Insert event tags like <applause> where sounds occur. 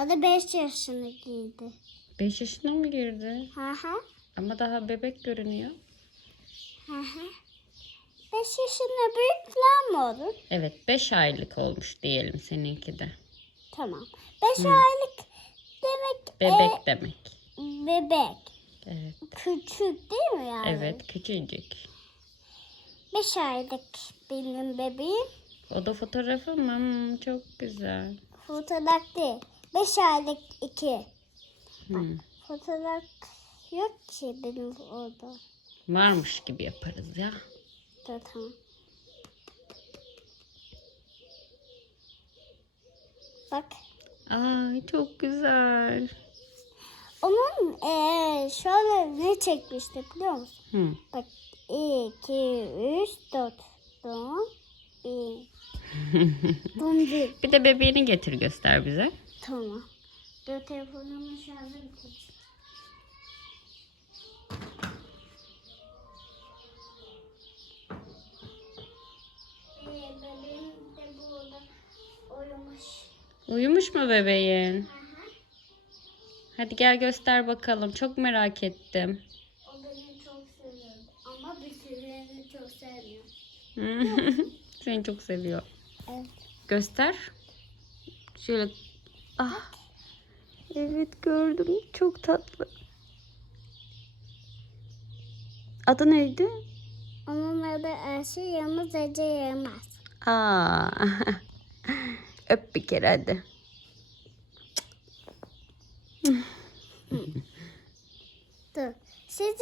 O da 5 yaşına girdi. 5 yaşına mı girdi? Hı hı. Ama daha bebek görünüyor. Hı hı. 5 yaşında büyük falan mı olur? Evet 5 aylık olmuş diyelim seninki de. Tamam. 5 aylık demek Bebek demek. e, bebek. Evet. Küçük değil mi yani? Evet küçücük. 5 aylık benim bebeğim. O da fotoğrafı mı? Hmm, çok güzel. Fotoğraf değil. 5 aylık 2. Hmm. Fotoğraf yok ki benim orada. Varmış gibi yaparız ya. Dur, tamam. Bak. Ay çok güzel. Onun eee şöyle ne çekmiştik biliyor musun? Hmm. Bak 2, 3, 4. Don. 1. Don bir. <laughs> Bir de bebeğini getir göster bize. Tamam. Dur telefonumun şarjı bitecek. Bebeğim de burada uyumuş. Uyumuş mu bebeğin? Hı hı. Hadi gel göster bakalım. Çok merak ettim. O beni çok seviyor. Ama birbirlerini çok sevmiyor. <laughs> Seni çok seviyor. Evet. Göster. Şöyle. Ah. Evet gördüm. Çok tatlı. Adı neydi? Onun adı Ayşe Yılmaz Ece Yılmaz. Aa. <laughs> Öp bir kere hadi.